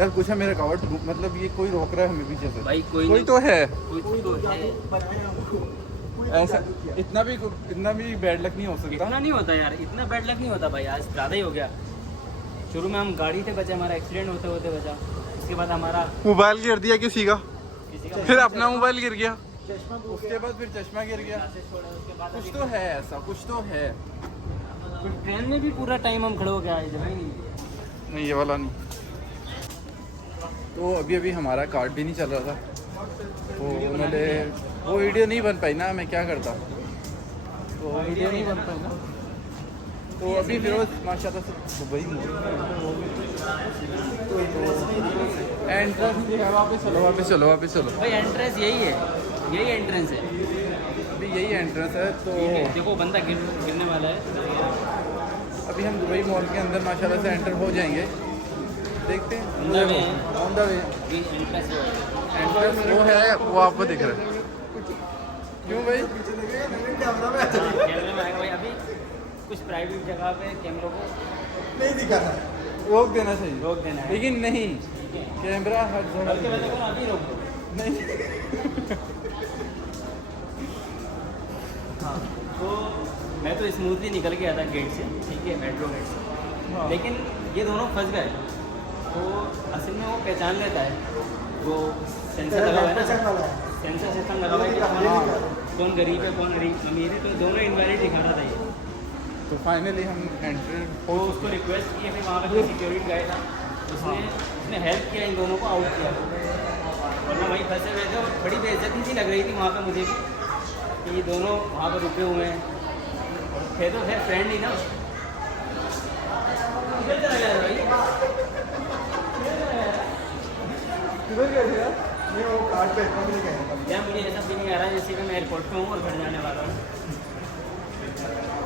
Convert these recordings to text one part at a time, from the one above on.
यार कुछ है मेरा कवर्ड, मतलब ये कोई रोक रहा है हमें पीछे से भाई कोई तो है कोई तो है। ऐसा। इतना भी बैड लक नहीं हो सकता। इतना नहीं होता यार, इतना बैड लक नहीं होता भाई, आज ज़्यादा ही हो गया। शुरू में हम गाड़ी से बचे, हमारा एक्सीडेंट होते होते बचा। उसके बाद हमारा मोबाइल गिर दिया किसी का, किसी फिर अपना मोबाइल गिर गया, उसके बाद फिर चश्मा गिर गया। उसके बाद कुछ तो है ऐसा, कुछ तो है। ट्रेन में भी पूरा टाइम हम खड़े हो गए आए जगह ही नहीं। नहीं ये वाला नहीं। तो अभी हमारा कार्ड भी नहीं चल रहा था, तो उन्होंने वो वीडियो नहीं बन पाई ना, मैं क्या करता, तो वीडियो नहीं बन पाई ना। तो अभी फिरोज माशाल्लाह से दुबई एंट्रेंस है, वापस चलो भाई एंट्रेंस यही है, यही एंट्रेंस है, अभी यही एंट्रेंस है। तो देखो बंदा गिरने वाला है। अभी हम दुबई मॉल के अंदर माशाल्लाह से एंटर हो जाएंगे, देखते हैं। On the way है। On the way entrance entrance वो है, वो आपको दिख रहा है। क्यों भाई? कैमरे में आएगा भाई। अभी कुछ प्राइवेट जगह पे कैमरों को नहीं दिखाना है, रोक देना चाहिए, रोक देना है। लेकिन नहीं, कैमरा हर बल्कि मैं जगह देखो ना, अभी रोक दो। नहीं। हाँ, तो मैं तो स्मूथली निकल गया था गेट से, ठीक है, मेट्रो गेट से। हाँ। लेकिन ये दोनों फंस गए। तो असल में वो पहचान लेता है, वो सेंसर लगा हुआ है ना, वाला है। सेंसर सिस्टम लगा हुआ है कि हाँ, कौन गरीब है कौन अमीर है, तो दोनों इनवैलिड दिखा रहा था ये। तो फाइनली हम एंटर तो उसको रिक्वेस्ट की, फिर वहाँ पे जो सिक्योरिटी गार्ड था उसने हेल्प किया, इन दोनों को आउट किया। वरना वहीं फंसे हुए थे और बड़ी बेइज्जती सी लग रही थी वहाँ पे मुझे भी, कि ये दोनों वहाँ पर रुके हुए हैं। थे तो खैर फ्रेंड ही ना। किधर चला गया भाई? किधर गए थे यार? नहीं वो कार्ड पे कम नहीं गए। यार मुझे ऐसा फीलिंग आ रहा है जैसे कि मैं एयरपोर्ट पे हूँ और घर जाने वाला हूँ।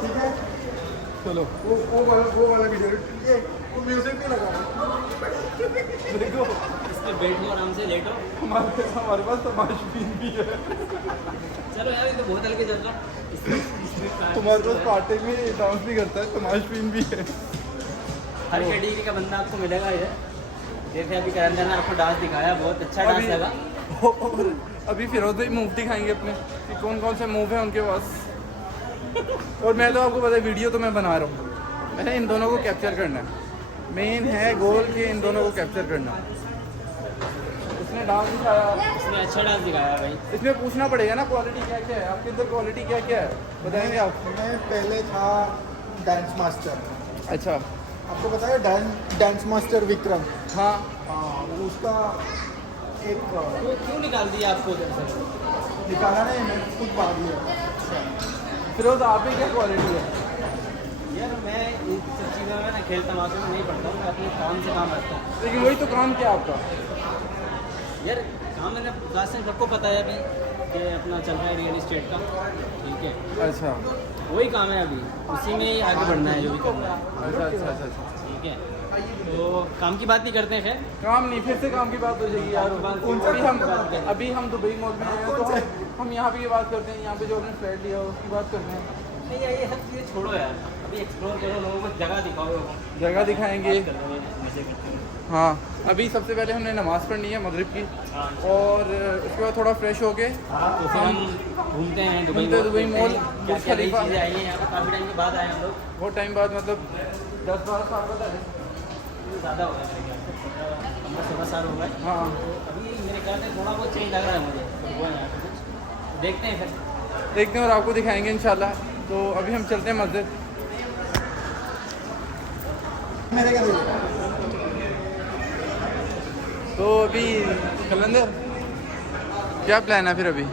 ठीक है, चलो वो वाला वीडियो, ये वो म्यूजिक भी लगा। देखो, इस पर बैठो, आराम से लेटो। हमारे पास तमाशबीन भी है। चलो यार, ये तो बहुत हल्के चल रहा। तुम्हारे पास पार्टी में डांस भी करता है, तमाशबीन भी है। हर कैटेगरी का बंदा आपको मिलेगा ये। जैसे अभी करंदर ने आपको डांस दिखाया, बहुत अच्छा डांस लगा। और अभी फिरोज भाई मूव दिखाएंगे अपने, कि कौन कौन से मूव है उनके पास। और मैं तो आपको पता है, वीडियो तो मैं बना रहा हूँ, मैंने इन दोनों को कैप्चर करना है। मेन है गोल कि इन दोनों को कैप्चर करना। उसने डांस दिखाया, उसने अच्छा डांस दिखाया भाई। इसमें पूछना पड़ेगा ना क्वालिटी क्या क्या है आपके अंदर, क्वालिटी क्या क्या है बताएंगे आप? मैं पहले था डांस मास्टर। अच्छा, आपको पता है डांस मास्टर विक्रम? हाँ। हाँ, उसका एक क्यों निकाल दिया आपको उधर से? निकाला नहीं, मैं खुद भाग लिया। फिरोज आप ही क्या क्वालिटी है? यार मैं इन सब चीज़ों में ना खेल तमाशे में नहीं पढ़ता हूँ, मैं अपने काम से काम रखता हूँ। लेकिन वही तो काम क्या आपका? यार काम मैंने लास्ट टाइम सबको पता है अभी कि अपना चल रहा है रियल इस्टेट का, ठीक है, अच्छा वही काम है अभी, उसी में ही आगे बढ़ना है जो भी करना है, अच्छा अच्छा अच्छा अच्छा। ठीक है। तो काम की बात नहीं करते हैं खैर। काम नहीं, फिर से काम की बात हो जाएगी यार। अभी हम दुबई मॉल में आए हैं, तो हम यहाँ पे ये बात करते हैं, यहाँ पे जो हमने फ्लैट लिया है उसकी बात करते हैं। नहीं यार, ये सब चीज़ें छोड़ो यार, अभी एक्सप्लोर करो, लोगों को जगह दिखाओ, जगह दिखाएंगे। मजे करते हैं। हाँ, अभी सबसे पहले हमने नमाज़ पढ़नी है मगरिब की, हाँ, और उसके बाद थोड़ा फ्रेश होके तो फिर हम घूमते हैं दुबई घूमते दुबई मॉल, क्या बुर्ज क्या नई खलीफा। चीज़ें आई हैं यहाँ पर, काफ़ी टाइम के बाद आए हम लोग। बहुत टाइम बाद, मतलब 10-12 साल बाद आए। ज़्यादा हो गया मेरे ख्याल से, 15-16 साल हो गए। हाँ, अभी मेरे ख्याल से थोड़ा बहुत चेंज लग रहा है मुझे, तो हुआ है यहाँ पे कुछ, देखते हैं फिर। देखते हैं और आपको दिखाएंगे इंशाल्लाह। तो अभी हम चलते हैं मस्जिद। मेरे क्या देखो, तो अभी कलंदर क्या प्लान है फिर? अभी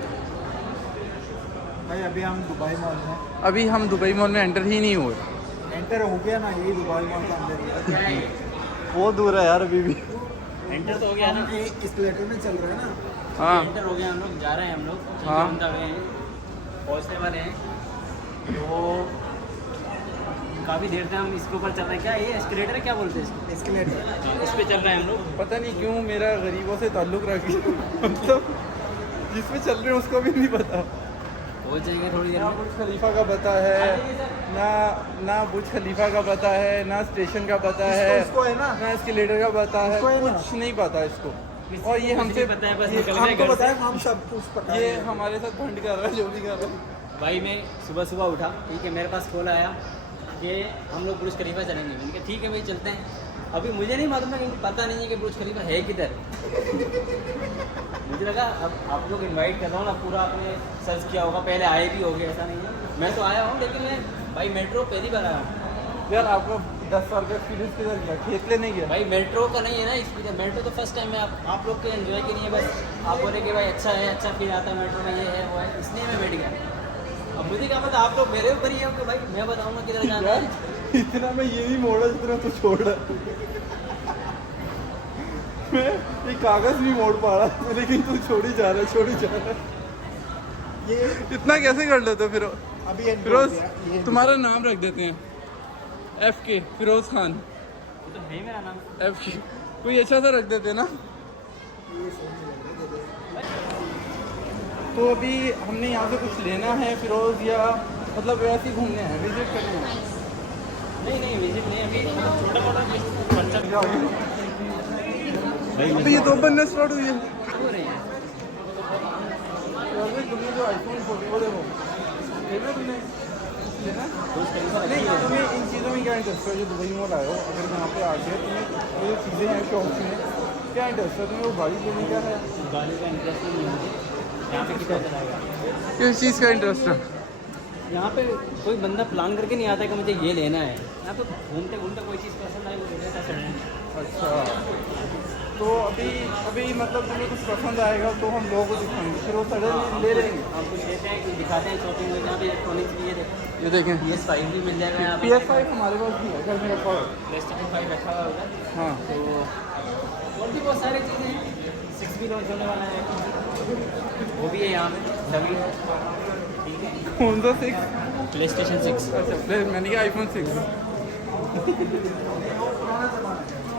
भाई अभी हम दुबई मॉल में अभी हम दुबई मॉल में एंटर ही नहीं हुए। एंटर हो गया ना, यही दुबई मॉल का अंदर ही क्या है ये? बहुत दूर है यार अभी भी। एंटर तो हो गया ना, है। एस्केलेटर में चल रहा है ना। हाँ एंटर हो गया, हम लोग जा रहे हैं, हम लोग हाँ। ऑन द वे हैं, पहुँचने वाले हैं। तो काफ़ी देर से हम इसके ऊपर चल रहे हैं। क्या ये एस्केलेटर है, क्या बोलते हैं इसको? एस्केलेटर इस पे चल रहे हैं हम लोग। पता नहीं क्यों मेरा गरीबों से ताल्लुक़ रख मतलब जिसमें चल रहे हैं उसको भी नहीं पता। तो पहुँच जाएंगे थोड़ी देर ना में। बुर्ज खलीफा का पता है, ना ना बुर्ज खलीफा का पता है, ना स्टेशन का पता है, इसको है ना, ना एस्केलेटर का पता है, इसको है ना। कुछ नहीं पता इसको। और ये हमसे पता है, बस ये निकल गए हमको घर बताया से। हम सब कुछ पता ये है। हमारे साथ भंड कर रहा है, जो भी कर रहा है। भाई मैं सुबह सुबह उठा, ठीक है, मेरे पास कॉल आया कि हम लोग बुर्ज खलीफा चलेंगे। मैंने कहा ठीक है भाई चलते हैं। अभी मुझे नहीं मालूम है, क्योंकि पता नहीं है कि बुर्ज खलीफा है किधर। मुझे लगा अब आप लोग इनवाइट कर रहा हूँ ना, पूरा आपने सर्च किया होगा, पहले आए भी होगे, ऐसा नहीं है। मैं तो आया हूँ, लेकिन मैं भाई मेट्रो पहली बार आया हूँ। यार आपको 10 साल का एक्सपीरियंस किधर गया, खेत लेने गया? भाई मेट्रो का नहीं है ना एक्सपीरियंस, मेट्रो तो फर्स्ट टाइम है। आप लोग के एंजॉय के लिए बस आप बोले कि भाई अच्छा है, अच्छा फील आता है मेट्रो में, ये है वो है, इसलिए मैं बैठ गया। अब मुझे क्या पता, आप लोग मेरे ऊपर ही हो कि भाई मैं बताऊँगा किधर जाना यार है। इतना मैं ये नहीं मोड़ा जितना तू छोड़ रहा है। मैं ये कागज नहीं मोड़ पा रहा, लेकिन तू छोड़ ही जा रहा है, छोड़ ही जा रहा है। ये इतना कैसे कर लेते हो? फिर अभी फिरोज तुम्हारा नाम रख देते हैं FK, फिरोज खान। ये तो है मेरा नाम। FK कोई अच्छा सा रख देते ना। तो अभी हमने यहाँ से कुछ लेना है फिरोज, या मतलब वैसे ही घूमने हैं, विजिट करने हैं? नहीं नहीं विजिट नहीं, अभी छोटा मोटा खर्चा भाई अभी ये तो बनना स्टार्ट हुई है। हो रही है। और भी तुमने जो iPhone 14 वो देखो, लेना तुमने? लेना? बुर्ज खलीफा नहीं, रखी है। तुम्हें इन चीज़ों में क्या इंटरेस्ट है? जो दुबई में आए हो, अगर यहाँ पे आ गए तुम्हें ये चीज़ें हैं शॉप्स में, क्या इंटरेस्ट है तुम्हें? वो गाड़ी लेने का है? गाड़ी का इंटरेस्ट नहीं है मुझे। यहाँ पे कितना चलाएगा? किस चीज़ का इंटरेस्ट है? यहाँ पे कोई बंदा प्लान करके नहीं आता कि मुझे ये लेना है। यहाँ पे घूमते घूमते कोई चीज़ पसंद आए वो ले लेता है। अच्छा, तो अभी मतलब तुम्हें कुछ पसंद आएगा तो हम लोगों को दिखाएंगे, फिर वो सडन ले लेंगे। आप कुछ लेते हैं, कुछ दिखाते हैं शॉपिंग में, जहाँ पे इलेक्ट्रॉनिक्स भी ये देखो, ये देखें, PS5 भी मिल जाएगा यहाँ पे। PS5 हमारे पास भी है, घर में रखा हुआ है। PlayStation 5 रखा हुआ होगा। हाँ, तो और भी बहुत सारी चीज़ें हैं। 6 भी लॉन्च होने वाला है, वो भी है यहाँ पे तभी। ठीक है, कौन सा 6? PlayStation 6। अच्छा, मैंने कहा iPhone 6।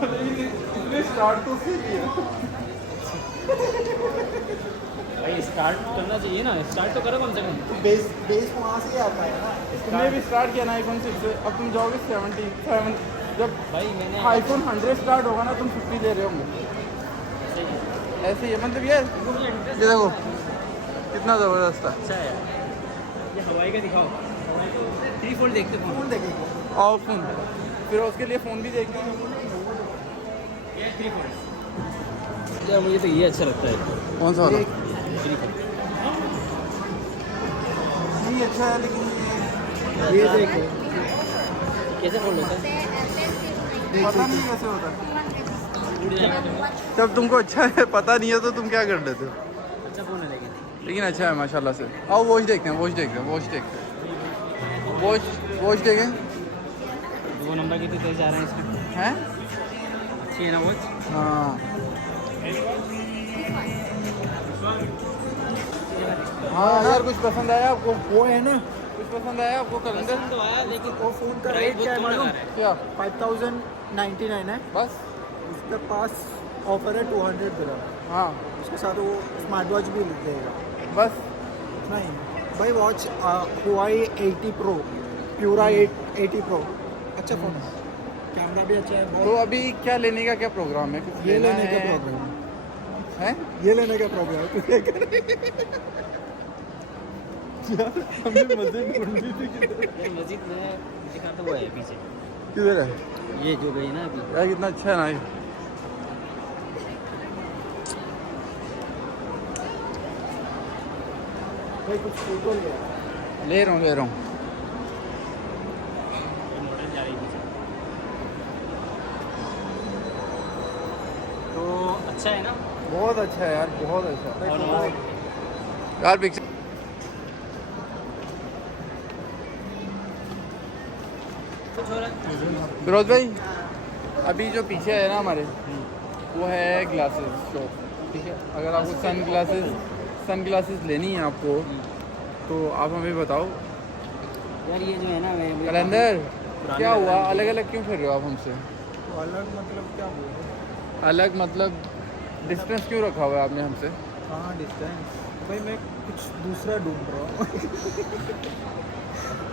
इसने स्टार्ट तो से किया। भाई स्टार्ट करना चाहिए ना, स्टार्ट तो करो कम से कम। बेस बेस वहाँ से ही आता है ना। तुमने भी स्टार्ट किया ना iPhone 6 से, अब तुम जाओगे 77। जब भाई मैंने iPhone 100 स्टार्ट होगा ना, तुम 50 ले रहे होंगे। ऐसे ही- ऐसे ही है, मतलब ये मुझे interest ये देखो कितना ज़बरदस्त है। अच्छा है। ये हवाई का दिखाओ, हवाई का 3 फोल्ड देखते फोन। कौन देखेगा? और फोन, फिर उसके लिए फ़ोन भी देखना है। ये 3 फोल्ड। यार मुझे तो ये अच्छा लगता है, कौन सा वाला? 3 फोल्ड। नहीं अच्छा है, लेकिन ये देखो, कैसे फोल्ड होता है? ये पता नहीं कैसे होता है। टूट जाएगा तो। जब तुमको अच्छा है पता नहीं है तो तुम क्या कर लेते हो? अच्छा फ़ोन है लेकिन अच्छा है माशाल्लाह से। आओ वॉच देखते हैं, वॉच देखते हैं, वॉच देखते हैं, वॉच देखें। 2 नंबर की तो जा रहे हैं इसमें। हैं? अच्छी है ना वॉच? हाँ हाँ यार, कुछ पसंद आया आपको? वो है ना, कुछ पसंद आया आपको? कैलेंडर? पसंद तो आया, लेकिन वो फ़ोन का प्राइस रेट क्या है बहुत कम मालूम? लगा रहे हैं। क्या? 5099 है। बस? उसके पास ऑफर है 200 दिरहम। हाँ उसके साथ वो स्मार्ट वॉच भी देगा। बस। नहीं भाई, वॉच हुआई 80 प्रो, प्यूरा 80 प्रो अच्छा फ़ोन है, कैमरा भी अच्छा है तो बहुत। अभी क्या लेने का क्या प्रोग्राम है? कुछ ये लेना लेने का है? प्रॉब्लम हैं? ये लेने का प्रॉब्लम है। यार हमने मस्जिद ढूंढी थी किधर? ये मस्जिद में दिखा तो वो है पीछे, किधर है? ये जो गई ना अभी। यार कितना अच्छा है ना ये। भाई कुछ फोटो लिया, ले रहा हूँ। मॉडल जा रही है पीछे। तो अच्छा है ना? बहुत अच्छा है यार, बहुत अच्छा। और यार पिक्चर कुछ हो रहा है? फिरोज भाई, अभी जो पीछे है ना हमारे, वो है ग्लासेस शॉप। ठीक है, अगर आपको सन ग्लासेस लेनी है आपको, तो आप हमें बताओ। यार ये जो है ना, मैं कैलेंडर पुराने क्या हुआ? कैलेंडर अलग अलग क्यों फिर रहे हो आप हमसे? तो अलग मतलब क्या बोल रहे हो? अलग मतलब डिस्टेंस क्यों रखा हुआ है आपने हमसे? हाँ डिस्टेंस, भाई मैं कुछ दूसरा ढूंढ रहा हूँ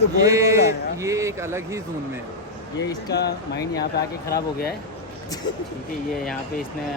तो boy बोल रहा है यार। ये एक अलग ही जोन में है। ये इसका माइंड यहाँ पे आके ख़राब हो गया है। ठीक है, ये यहाँ पे इसने